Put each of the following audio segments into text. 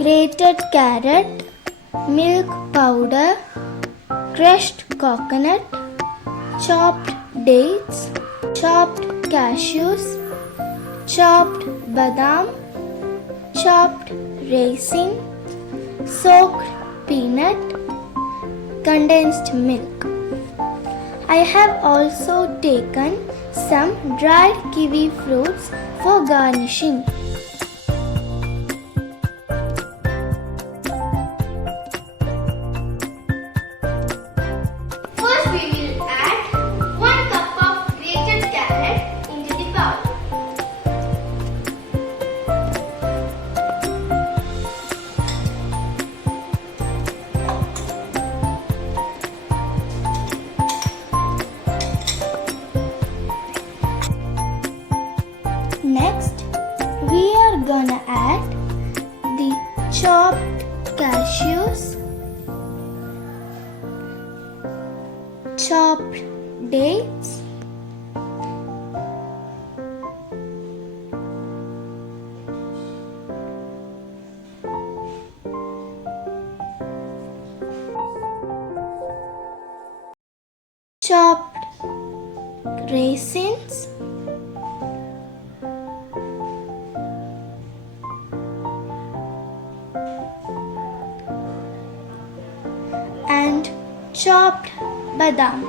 grated carrot, milk powder, crushed coconut, chopped dates, chopped cashews, chopped badam, chopped raisin, soaked peanut, condensed milk. I have also taken some dried kiwi fruits for garnishing. First we will add 1 cup of grated carrot into the bowl. Next, we are gonna add the chopped cashews, chopped dates, chopped raisins, and chopped badam.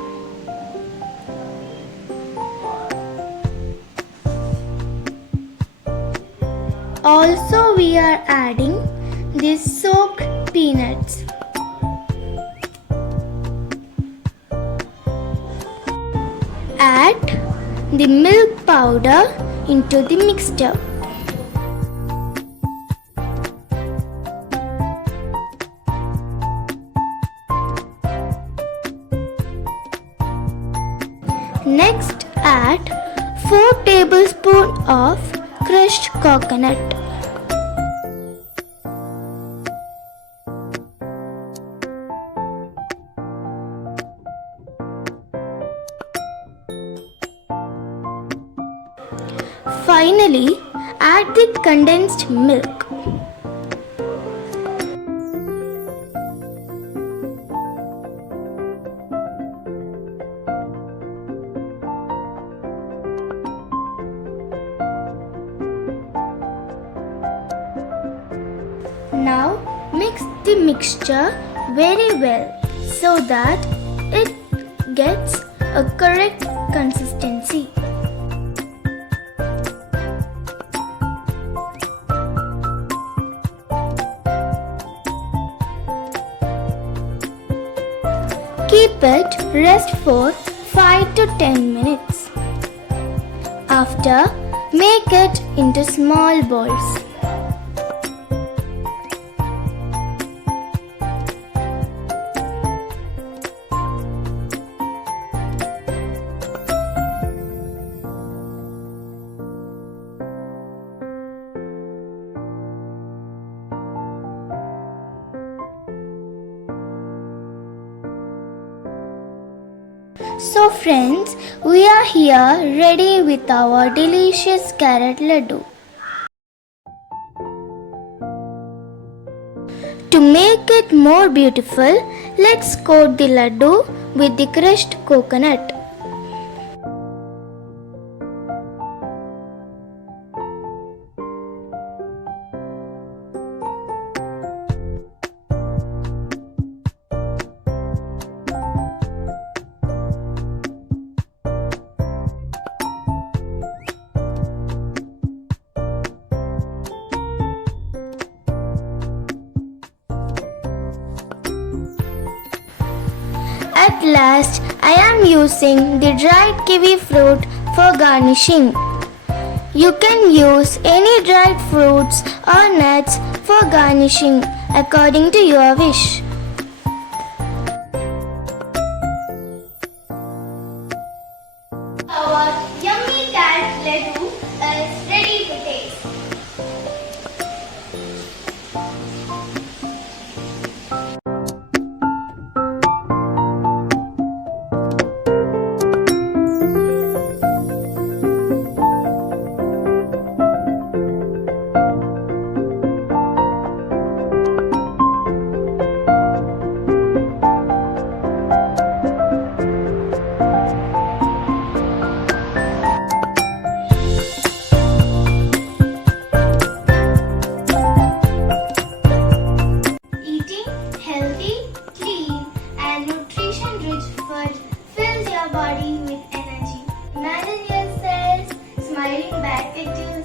Also, we are adding the soaked peanuts. Add the milk powder into the mixture. Next, add 4 tablespoons of crushed coconut. Finally, add the condensed milk. Now mix the mixture very well so that it gets a correct consistency. Keep it rest for 5 to 10 minutes. After, make it into small balls. So friends, we are here ready with our delicious carrot laddu. To make it more beautiful, let's coat the laddu with the crushed coconut. At last, I am using the dried kiwi fruit for garnishing. You can use any dried fruits or nuts for garnishing according to your wish. Our yummy carrot laddu is ready to taste. coming back. Till